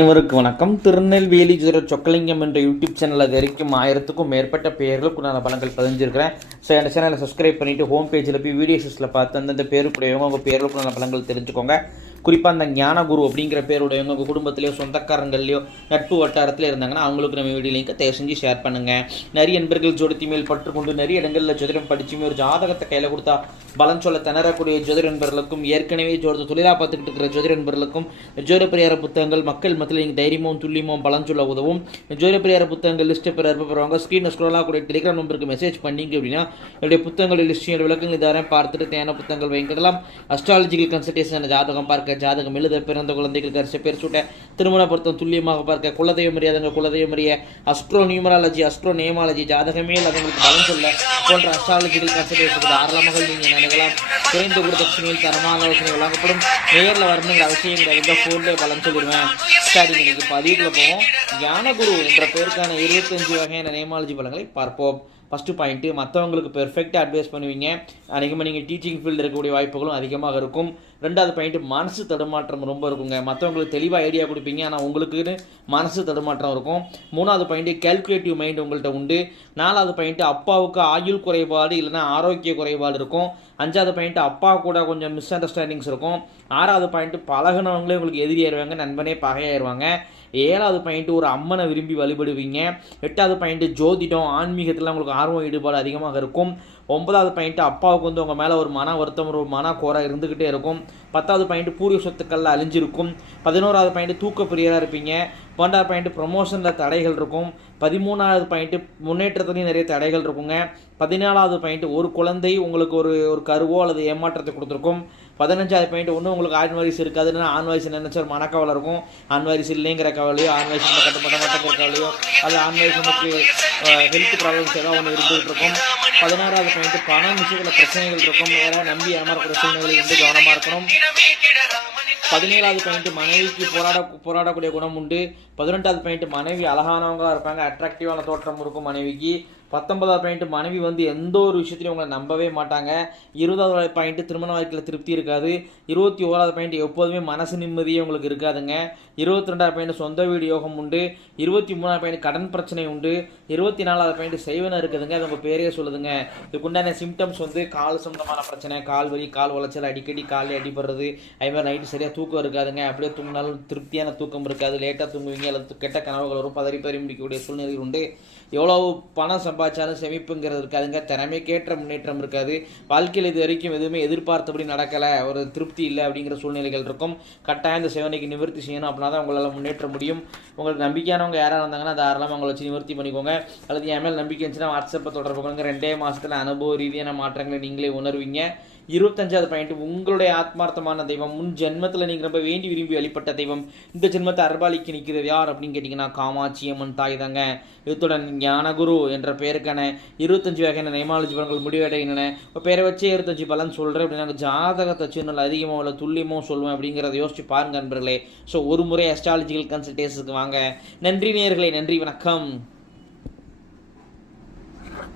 அனைவருக்கு வணக்கம். திருநெல்வேலி சொக்கலிங்கம் என்ற யூடியூப் சேனல் அது வரைக்கும் 1000க்கும் மேற்பட்ட பேர்களுக்கு நான் பலன்கள் பதிஞ்சிருக்கிறேன். ஸோ அந்த சேனலை சப்ஸ்கிரைப் பண்ணிவிட்டு ஹோம் பேஜில் போய் வீடியோஸில் பார்த்து அந்தந்த பேருக்குடையவங்க உங்கள் பேர்களுக்கு நான் பலன்கள் தெரிஞ்சுக்கோங்க. குறிப்பாக அந்த ஞானகுரு அப்படிங்கிற பேருடையவங்க உங்கள் குடும்பத்திலையோ சொந்தக்காரங்கள்லையோ நட்பு வட்டாரத்தில் இருந்தாங்கன்னா அவங்களுக்கு நம்ம வீடியோ லிங்கை தயவு செஞ்சு ஷேர் பண்ணுங்கள். நிறைய நண்பர்கள் ஜோதித்தி மேல் பற்றுக்கொண்டு நிறைய இடங்களில் ஜோதிடம் படிச்சுமே ஒரு ஜாதகத்தை கையில் கொடுத்தா பலன் சொல்ல திணறக்கூடிய ஜோதிட நண்பர்களுக்கும் ஏற்கனவே தொழிலாக பார்த்துக்கிட்டு இருக்கிற ஜோதிட நண்பர்களுக்கும் ஜோதிட பரிகார புத்தகங்கள் மக்கள் மத்தியில் நீங்கள் தைரியமும் துல்லியமும் பலன் சொல்ல உதவும். ஜோதிட பரிகார புத்தகங்கள் லிஸ்ட்டை பெற விருப்பப்படுறவங்க ஸ்க்ரீனை ஸ்க்ரோலாக கூட டெலிகிராம் நம்பருக்கு மெசேஜ் பண்ணிங்க அப்படின்னா என்னுடைய புத்தகங்கள் லிஸ்ட் விளக்கங்கள் இதாரம் பார்த்துட்டு தேவையான புத்தகங்கள் வைக்கலாம். அஸ்ட்ராலஜிக்கல் கன்சல்டேஷன் ஜாதகம் பார்க்க, ஜாதகம் எழுத, பிறந்த குழந்தைகள் கரிசை பேர் சூட்ட, திருமண பொருத்தம் துல்லியமாக பார்க்க, குலதெய்வம் அறியாதவங்க குலதெய்வம் அறிய, அஸ்ட்ரோ நியூமராலஜி, அஸ்ட்ரோ நேமாலஜி, ஜாதகமே அதுங்களுக்கு பலன் சொல்ல போன்ற அஸ்ட்ராலஜிக்கல் கன்சல்டேஷன் தாராளமாக நீங்கள் நினைக்கலாம். குறைந்த குருதட்சணையில் தரமான ஆலோசனை வழங்கப்படும். நேரில் வரணுங்கிற அவசியம் கிடையாது, ஃபோன்லேயே பலன் சொல்லிடுவேன். சரி, இன்னைக்கு பதிவுக்குள்ள போவோம். ஞானகுரு என்ற பேருக்கான 25 வகையான நேமாலஜி பலன்களை பார்ப்போம். ஃபஸ்ட்டு பாயிண்ட்டு, மற்றவங்களுக்கு பெர்ஃபெக்டாக அட்வைஸ் பண்ணுவீங்க. அதிகமாக நீங்கள் டீச்சிங் ஃபீல்டு இருக்கக்கூடிய வாய்ப்புகளும் அதிகமாக இருக்கும். ரெண்டாவது பாயிண்ட்டு, மனசு தடுமாற்றம் ரொம்ப இருக்குங்க. மற்றவங்களுக்கு தெளிவாக ஐடியா கொடுப்பீங்க, ஆனால் உங்களுக்குன்னு மனசு தடுமாற்றம் இருக்கும். மூணாவது பாயிண்ட்டு, கேல்குலேட்டிவ் மைண்ட் உங்கள்கிட்ட உண்டு. நாலாவது பாயிண்ட்டு, அப்பாவுக்கு ஆயுள் குறைபாடு இல்லைன்னா ஆரோக்கிய குறைபாடு இருக்கும். அஞ்சாவது பாயிண்ட்டு, அப்பா கூட கொஞ்சம் மிஸ் அண்டர்ஸ்டாண்டிங்ஸ் இருக்கும். ஆறாவது பாயிண்ட்டு, பழகினவங்களே உங்களுக்கு எதிரியாயிருவாங்க, நண்பனே பகையாயிருவாங்க. ஏழாவது பாயிண்ட்டு, ஒரு அம்மனை விரும்பி வழிபடுவீங்க. எட்டாவது பாயிண்ட்டு, ஜோதிடம் ஆன்மீகத்தில் உங்களுக்கு ஆர்வம் ஈடுபாடு அதிகமாக இருக்கும். ஒன்பதாவது பாயிண்ட்டு, அப்பாவுக்கு உங்கள் மேலே ஒரு மன வருத்தம் ஒரு மன கோரை இருந்துக்கிட்டே இருக்கும். பத்தாவது பாயிண்ட்டு, பூர்வீக சொத்துக்களில் அழிஞ்சிருக்கும். 11வது பாயிண்ட்டு, தூக்க பிரியராக இருப்பீங்க. 12வது பாயிண்ட்டு, ப்ரொமோஷனில் தடைகள் இருக்கும். 13வது பாயிண்ட்டு, முன்னேற்றத்துலேயும் நிறைய தடைகள் இருக்குங்க. 14வது பாயிண்ட்டு, ஒரு குழந்தை உங்களுக்கு ஒரு கருவோ அல்லது ஏமாற்றத்தை கொடுத்துருக்கும். 15வது பாயிண்ட், ஒன்று உங்களுக்கு ஆண் வாரிசு இருக்காதுன்னா ஆண் வாரிசு நினைச்ச ஒரு மனக்கவலை இருக்கும். ஆண் வாரிசு இல்லைங்கிற கவலையோ, ஆண் வாரிசு கட்டுப்பட மாட்டேங்கிற கவலையோ, அது ஆண் வாரிசு நமக்கு ஹெல்த் ப்ராப்ளம்ஸ் ஏதாவது ஒன்று இருந்துகிட்டு இருக்கும். 16வது பாயிண்ட், பணம் விஷயத்தில் பிரச்சனைகள் இருக்கும். யாராவது நம்பி ஏமாறக்கூடிய சூழ்நிலைகள் வந்து கவனமாக இருக்கணும். 17வது பாயிண்ட், மனைவிக்கு போராடக்கூடிய குணம் உண்டு. 18வது பாயிண்ட், மனைவி அழகானவங்களாக இருப்பாங்க, அட்ராக்டிவான தோற்றம் இருக்கும் மனைவிக்கு. 19வது பாயிண்ட், மனைவி வந்து எந்த ஒரு விஷயத்திலையும் உங்களை நம்பவே மாட்டாங்க. 20வது பாயிண்ட், திருமண வாழ்க்கையில் திருப்தி இருக்காது. 21வது பாயிண்ட், எப்போதுமே மனசு நிம்மதியே உங்களுக்கு இருக்காதுங்க. 22வது பாயிண்ட், சொந்த வீடு யோகம் உண்டு. 23வது பாயிண்ட், கடன் பிரச்சனை உண்டு. 24வது பாயிண்ட், செய்வன இருக்குதுங்க, அது உங்கள் பேரே சொல்லுதுங்க. இதுக்குண்டான சிம்டம்ஸ் வந்து கால் சம்பந்தமான பிரச்சனை, கால் வலி, கால் உளைச்சல், அடிக்கடி காலில் அடிபடுறது, அதுமாதிரி நைட்டு சரியாக தூக்கம் இருக்காதுங்க. அப்படியே தூங்கினாலும் திருப்தியான தூக்கம் இருக்காது, லேட்டாக தூங்குவீங்க அல்லது கெட்ட கனவுகள் வரும், பதறி முடிக்கக்கூடிய சூழ்நிலைகள் உண்டு. எவ்வளோ பணம் சம்பாதிச்சாலும் சேமிப்புங்கிறது இருக்காதுங்க, திறமைக்கேற்ற முன்னேற்றம் இருக்காது. வாழ்க்கையில் இது வரைக்கும் எதுவுமே எதிர்பார்த்தபடி நடக்கலை, ஒரு திருப்தி இல்லை அப்படிங்கிற சூழ்நிலைகள் இருக்கும். கட்டாயம் இந்த சேவனைக்கு நிவர்த்தி செய்யணும், அப்படின்னா தான் உங்களால் முன்னேற்ற முடியும். உங்களுக்கு நம்பிக்கையானவங்க யாராக இருந்தாங்கன்னா தாராளமாக அவங்கள வச்சு நிவர்த்தி பண்ணிக்கோங்க. அல்லது என் மேல் நம்பிக்கை இருந்துச்சுன்னா வாட்ஸ்அப்பை தொடர்பு கொள்ளுங்க. 2 மாதத்தில் அனுபவ ரீதியான மாற்றங்களை நீங்களே உணர்வீங்க. 25வது பாயிண்ட், உங்களுடைய ஆத்மார்த்தமான தெய்வம், முன் ஜென்மத்தில் நீங்கள் ரொம்ப வேண்டி விரும்பி வழிபட்ட தெய்வம் இந்த ஜென்மத்தை அர்பாலிக்கு நிற்கிறது யார் அப்படின்னு கேட்டிங்கன்னா காமாட்சி அம்மன் தாய் தாங்க. இத்துடன் ஞானகுரு என்ற பெயருக்கான 25 வகையான நேமாலஜி பலன்கள் முடிவடைகின்றன. இப்போ பேரை வச்சே 25 பலன் சொல்கிறேன் அப்படின்னா ஜாதகத்தை சின்ன அதிகமாக இல்லை துல்லியமோ சொல்லுவேன் அப்படிங்கிறத யோசிச்சு பாருங்க நண்பர்களே. ஸோ ஒரு முறை அஸ்ட்ராலஜிக்கல் கன்சல்டேஷனுக்கு வாங்க. நன்றி நேயர்களே, நன்றி, வணக்கம்.